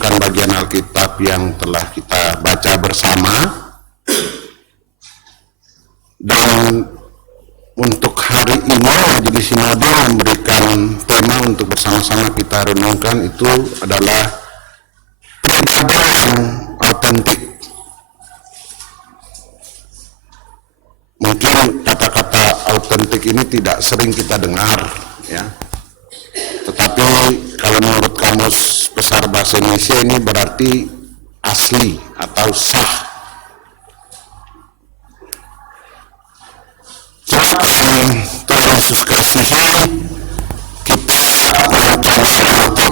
merenungkan bagian Alkitab yang telah kita baca bersama. Dan untuk hari ini Majelis Sinode memberikan tema untuk bersama-sama kita renungkan, itu adalah ibadah yang autentik. Mungkin kata-kata autentik ini tidak sering kita dengar, ya. Tetapi kalau menurut Kamus Besar Bahasa Indonesia ini berarti asli atau sah. Tuhan Yesus kasihi, kita mencoba untuk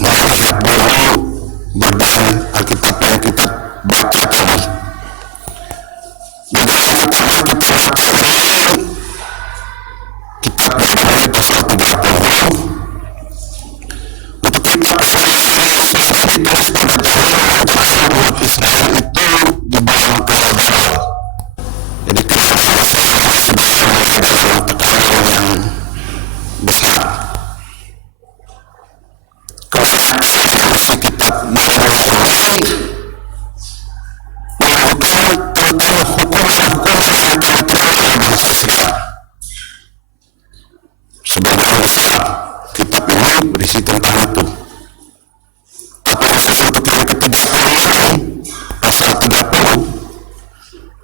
melihat dulu bagian Alkitab yang kita baca tadi. Kita mulai pasal 30. Untuk kita umat Israel itu dibawa ke Babel. Jadi tekanan yang besar. Kalau kita melakukan tentang hukum-hukum sebagai kitab ini berisi tentang itu. Tapi untuk yang ketiga pasal 30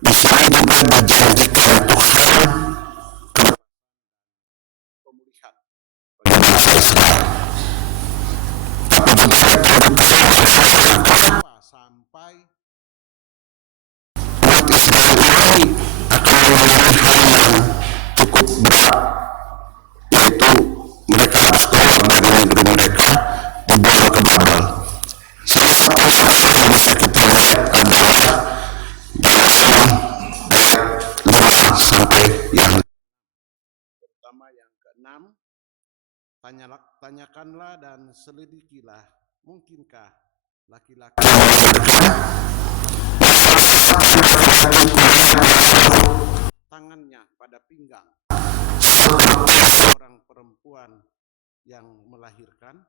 di sini juga dijanjikan Tuhan pemulihan bagi bangsa Israel. Tapi juga sampai umat Israel ini akan mengalami hal yang cukup berat, yaitu mereka harus keluar dari negeri mereka, dibawa ke Babel. Salah satu yang bisa kita lihat adalah dalam ayat 5 sampai yang pertama yang ke-6. Tanyakanlah dan selidikilah, mungkinkah laki-laki tangannya pada pinggang seorang perempuan yang melahirkan.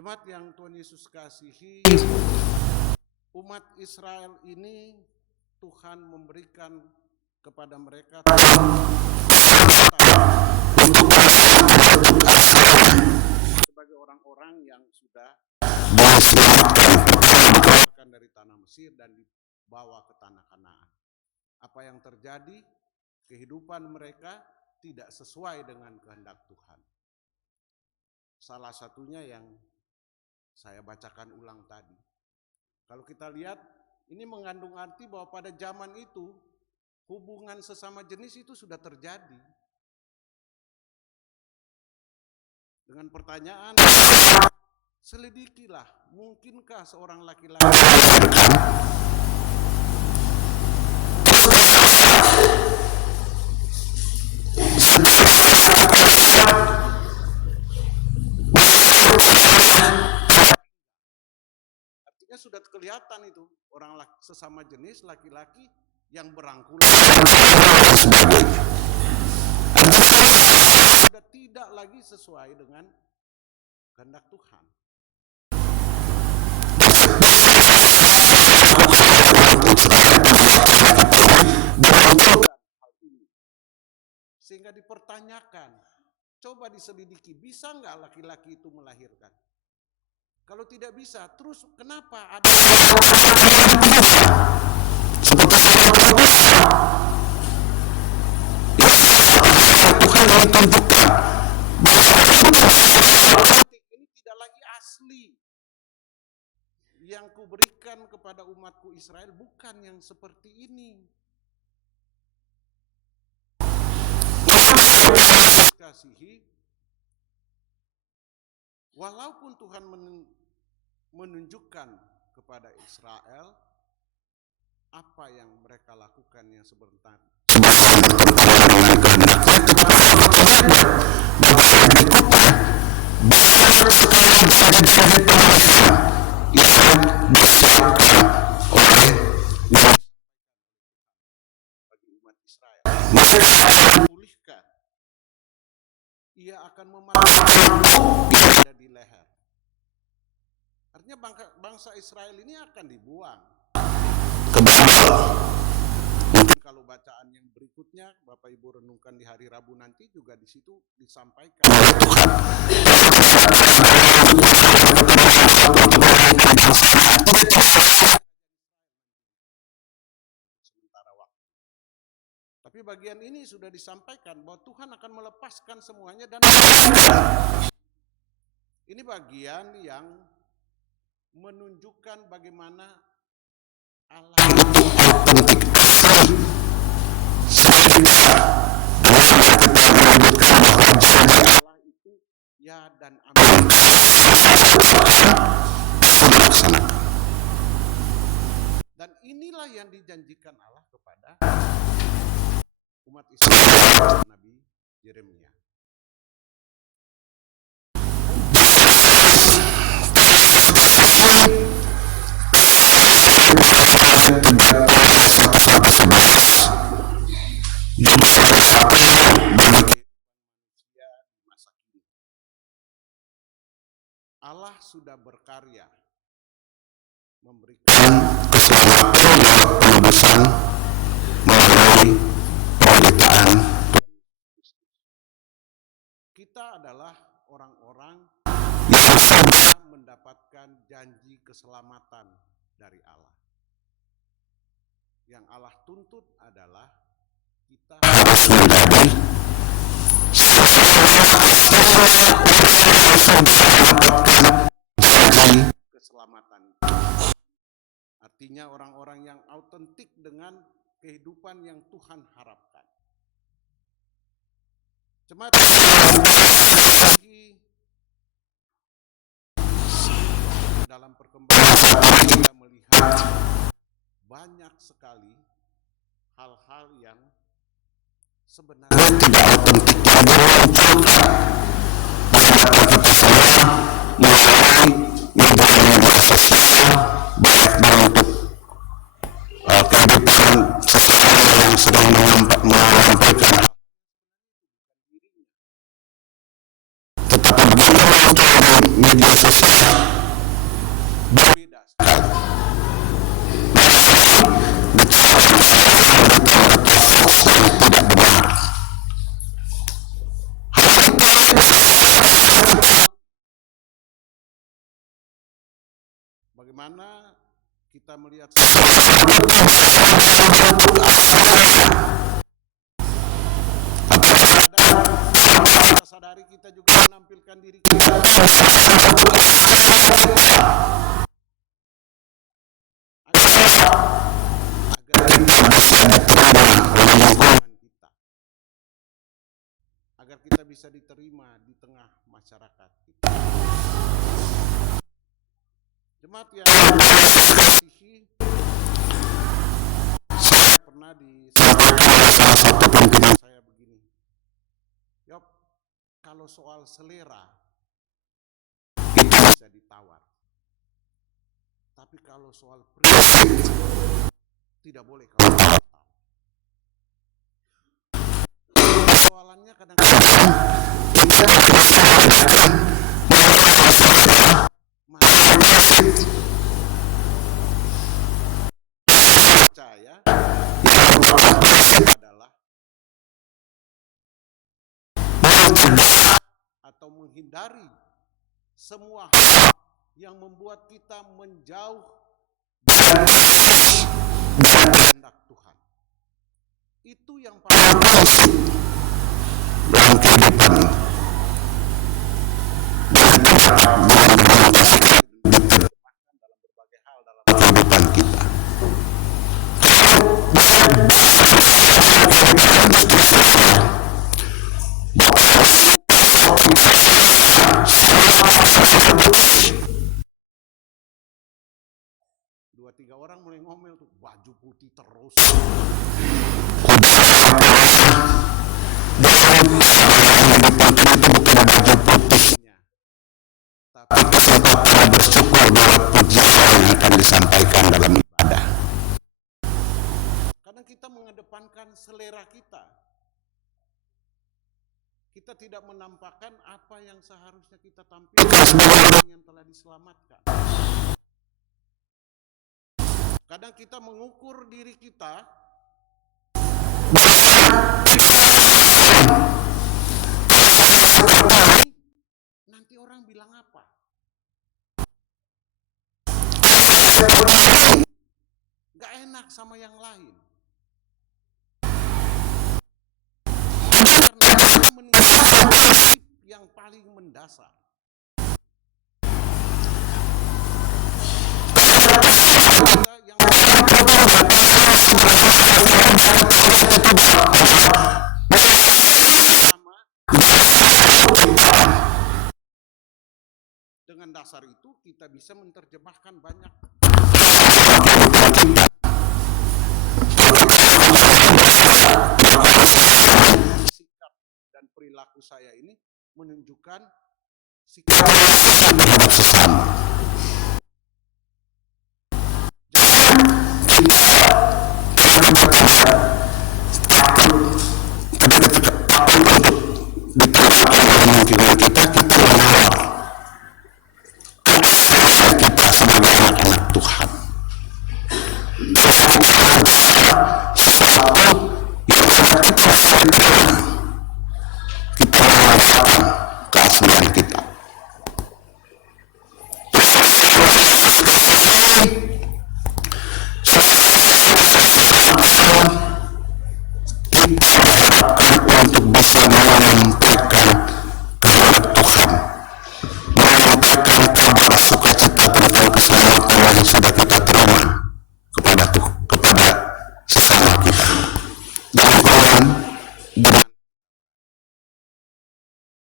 Jemaat yang Tuhan Yesus kasihi, umat Israel ini Tuhan memberikan kepada mereka sebagai orang-orang yang sudah diselamatkan dari tanah Mesir dan dibawa ke tanah Kanaan. Apa yang terjadi? Kehidupan mereka tidak sesuai dengan kehendak Tuhan. Salah satunya yang saya bacakan ulang tadi. Kalau kita lihat, ini mengandung arti bahwa pada zaman itu hubungan sesama jenis itu sudah terjadi. Dengan pertanyaan, selidikilah, mungkinkah seorang laki-laki artinya sudah kelihatan itu orang sesama jenis laki-laki yang berangkulan sudah tidak lagi sesuai dengan kehendak Tuhan. Sehingga dipertanyakan, coba diselidiki, bisa nggak laki-laki itu melahirkan? Kalau tidak bisa, terus kenapa ada Tuhan yang tunjukkan ini tidak lagi asli. Yang kuberikan kepada umatku Israel bukan yang seperti ini. Kasihi, walaupun Tuhan menunjukkan kepada Israel apa yang mereka lakukan yang sebentar bagi umat Israel. Masih dipulihkan ia akan mematahkan yang ada di leher. Artinya bangsa Israel ini akan dibuang. Mungkin kalau bacaan yang berikutnya Bapak Ibu renungkan di hari Rabu nanti juga di situ disampaikan oleh Tuhan. Sementara waktu. Tapi bagian ini sudah disampaikan bahwa Tuhan akan melepaskan semuanya dan ini bagian yang menunjukkan bagaimana Allah itu autentik asli. Allah itu ya dan amin. Dan inilah yang dijanjikan Allah kepada umat Israel Nabi Yeremia. Allah sudah berkarya memberikan keselamatan lewat penebusan melalui penderitaan. Kita adalah orang-orang yang sudah mendapatkan janji keselamatan dari Allah. Yang Allah tuntut adalah kita harus menjadi keselamatan. Artinya orang-orang yang autentik dengan kehidupan yang Tuhan harapkan. Jemaat dalam perkembangan kita melihat banyak sekali hal-hal yang sebenarnya tidak autentik yang dimunculkan kita semua melalui media sosial, baik bentuk kehidupan seseorang yang sedang menyampaikan tetapi begitu di media sosial berbeda sekali. Bagaimana kita melihat kita sadari kita juga menampilkan diri kita agar kita bisa diterima oleh lingkungan kita, agar kita bisa diterima di tengah masyarakat kita. Jemaat yang dikasihi, saya pernah disampaikan oleh salah satu pimpinan saya begini, Yop, kalau soal selera itu bisa ditawar, tapi kalau soal prinsip tidak boleh kalau tawar. Soalannya kadang-kadang kita percaya yang prinsip adalah mencegah atau menghindari semua hal yang membuat kita menjauh dari kehendak Tuhan. Itu yang paling prinsip dalam kehidupan ini. Dalam berbagai hal dalam kehidupan kita. Dua tiga orang mulai ngomel tuh, baju putih terus. Tapi kita telah bersyukur bahwa pujian yang akan disampaikan dalam ibadah. Kadang kita mengedepankan selera kita. Kita kita tidak menampakkan apa yang seharusnya kita tampilkan sebagai orang yang telah diselamatkan. Kadang kita mengukur diri kita nanti orang bilang apa? Gak enak sama yang lain. Karena meninggalkan prinsip yang paling mendasar. Dengan dasar itu kita bisa menerjemahkan banyak sikap dan perilaku saya ini menunjukkan sikap terhadap sesama.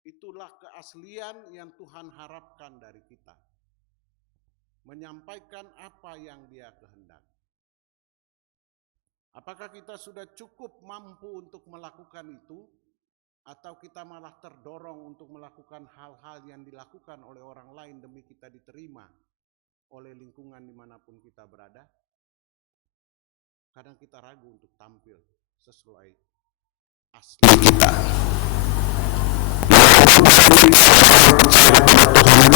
Itulah keaslian yang Tuhan harapkan dari kita. Menyampaikan apa yang Dia kehendaki. Apakah kita sudah cukup mampu untuk melakukan itu? Atau kita malah terdorong untuk melakukan hal-hal yang dilakukan oleh orang lain demi kita diterima oleh lingkungan dimanapun kita berada? Kadang kita ragu untuk tampil sesuai asli kita.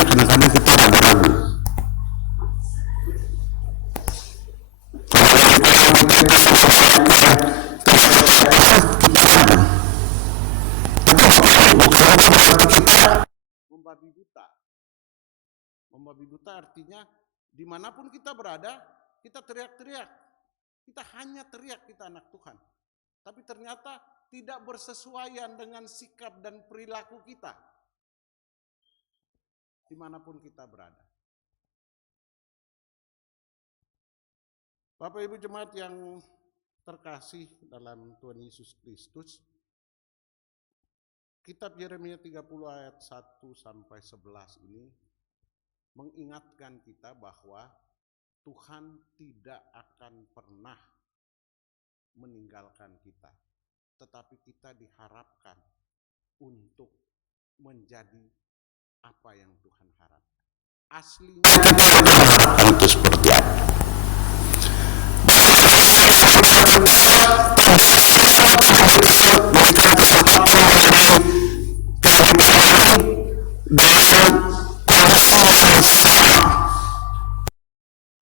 Kadang-kadang kita ragu. Membabi buta. Membabi buta artinya dimanapun kita berada, kita teriak-teriak. Kita hanya teriak kita anak Tuhan. Tapi ternyata tidak bersesuaian dengan sikap dan perilaku kita. Dimanapun kita berada. Bapak Ibu jemaat yang terkasih dalam Tuhan Yesus Kristus, kitab Yeremia 30 ayat 1 sampai 11 ini mengingatkan kita bahwa Tuhan tidak akan pernah meninggalkan kita, tetapi kita diharapkan untuk menjadi apa yang Tuhan harapkan. Aslinya itu seperti apa?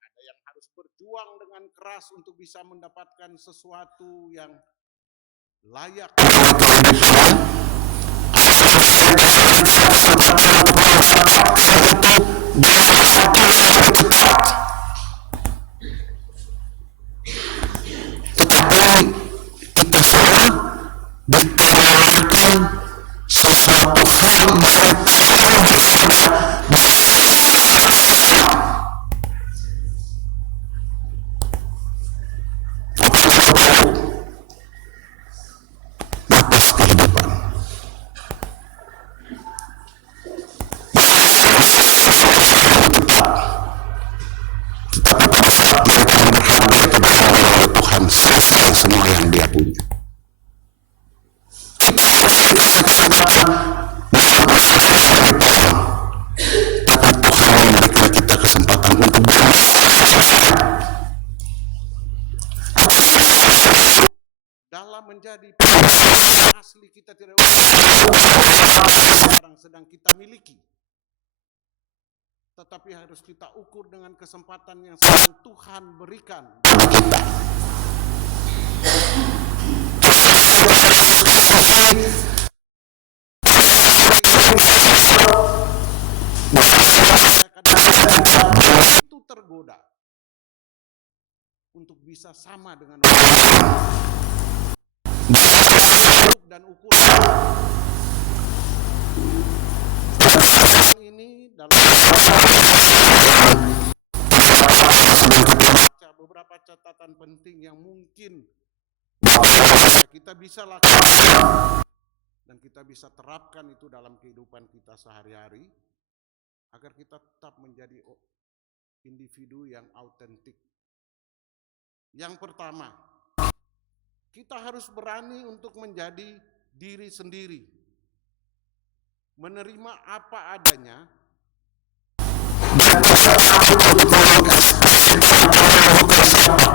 Ada yang harus berjuang dengan keras untuk bisa mendapatkan sesuatu yang layak. Tetapi kita semua ditawarkan sesuatu hal batas kehidupan. Tetapi pada saat dia akan berharga kepada oleh Tuhan selesai semua yang dia punya. Tapi Tuhan memberikan kita kesempatan untuk dalam menjadi asli kita tidak tetapi harus kita ukur dengan kesempatan yang sedang Tuhan berikan bagi kita. Itu tergoda untuk bisa sama dengan orang dan ukuran ini dalam beberapa catatan penting yang mungkin kita bisa lakukan dan kita bisa terapkan itu dalam kehidupan kita sehari-hari agar kita tetap menjadi individu yang autentik. Yang pertama, kita harus berani untuk menjadi diri sendiri, menerima apa adanya,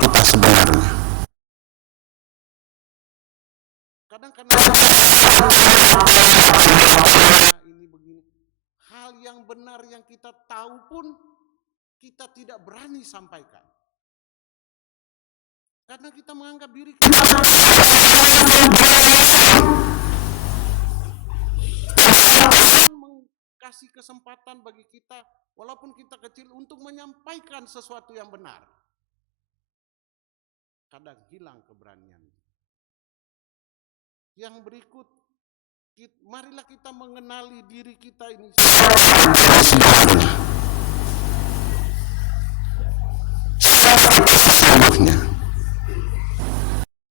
kita sebenarnya. Kadang-kadang ini begini, hal yang benar yang kita tahu pun kita tidak berani sampaikan. Karena kita menganggap diri kita kasih kesempatan bagi kita, walaupun kita kecil, untuk menyampaikan sesuatu yang benar. Kadang hilang keberanian. Yang berikut, marilah kita mengenali diri kita ini.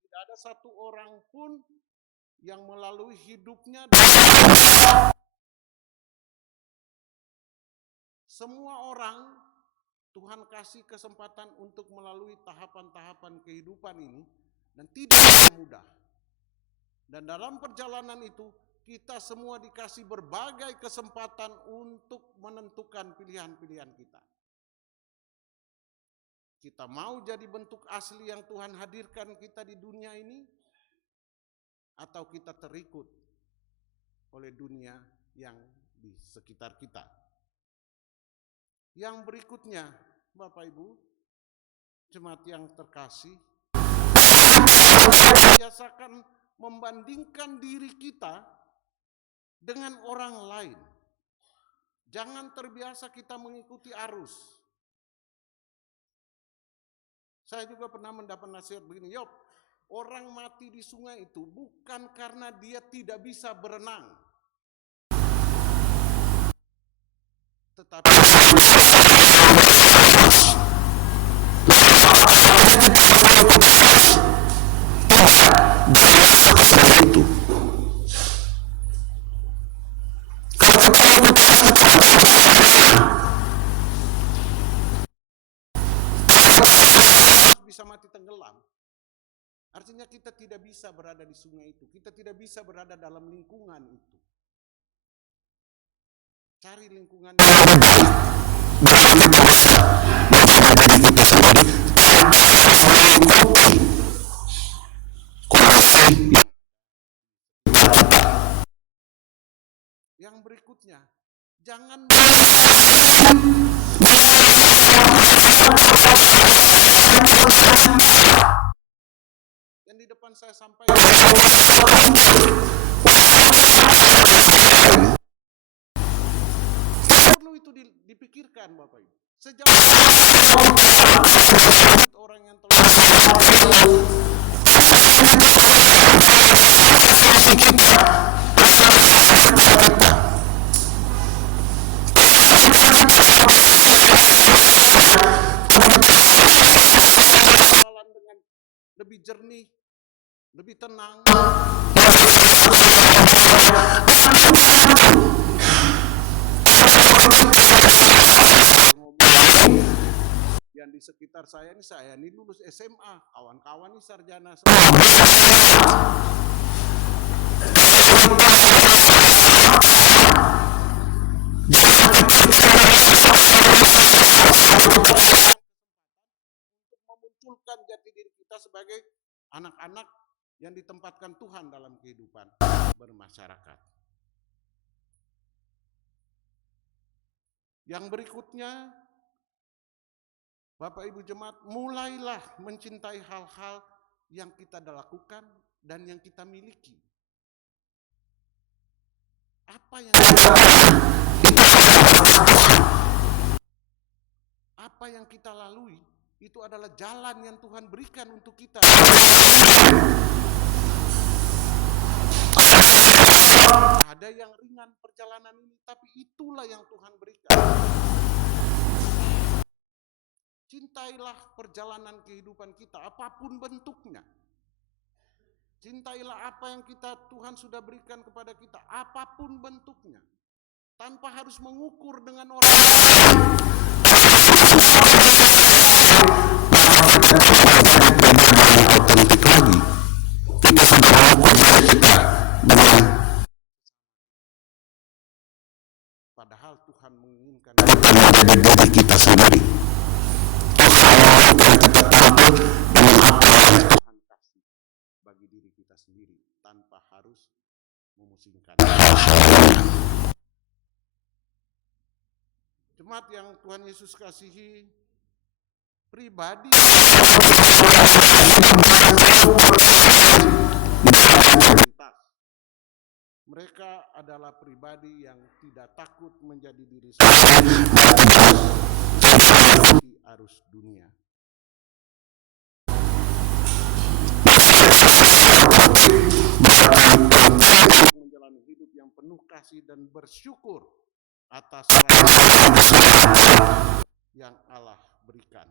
Tidak ada satu orang pun yang melalui hidupnya semua orang Tuhan kasih kesempatan untuk melalui tahapan-tahapan kehidupan ini dan tidak mudah. Dan dalam perjalanan itu kita semua dikasih berbagai kesempatan untuk menentukan pilihan-pilihan kita. Kita mau jadi bentuk asli yang Tuhan hadirkan kita di dunia ini, atau kita terikut oleh dunia yang di sekitar kita. Yang berikutnya, Bapak Ibu, jemaat yang terkasih, biasakan membandingkan diri kita dengan orang lain. Jangan terbiasa kita mengikuti arus. Saya juga pernah mendapat nasihat begini, Yob, orang mati di sungai itu bukan karena dia tidak bisa berenang, tetapi itu bisa mati tenggelam. Artinya kita tidak bisa berada di sungai itu, kita tidak bisa berada dalam lingkungan itu. Cari lingkungan yang yang berikutnya, jangan yang di depan saya sampaikan perlu itu dipikirkan, Bapak Ibu. Sejauh orang yang telah dengan lebih jernih, lebih tenang. Yang di sekitar saya ini lulus SMA, kawan-kawan ini sarjana. Untuk memunculkan jati diri kita sebagai anak-anak yang ditempatkan Tuhan dalam kehidupan bermasyarakat. Yang berikutnya, Bapak Ibu Jemaat, mulailah mencintai hal-hal yang kita lakukan dan yang kita miliki. Apa yang kita lalui itu adalah jalan yang Tuhan berikan untuk kita. Ada yang ringan perjalanan ini, tapi itulah yang Tuhan berikan. Cintailah perjalanan kehidupan kita, apapun bentuknya. Cintailah apa yang Tuhan sudah berikan kepada kita, apapun bentuknya. Tanpa harus mengukur dengan orang otentik lagi. Kita sudah melakukan kita dengan padahal Tuhan menginginkan kita menjadi diri kita sendiri. Tuhan menginginkan kita tampil dengan apa yang Tuhan kasih bagi diri kita sendiri tanpa harus memusingkan hal-hal lain. Jemaat yang Tuhan Yesus kasihi, pribadi mereka adalah pribadi yang tidak takut menjadi diri sendiri di arus dunia. Menjalani hidup yang penuh kasih dan bersyukur atas yang Allah berikan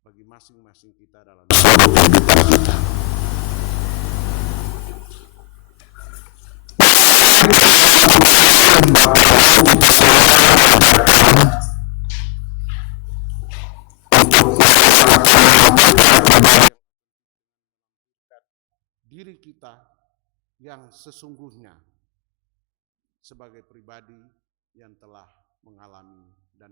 bagi masing-masing kita dalam kehidupan kita. Diri kita yang sesungguhnya sebagai pribadi yang telah mengalami dan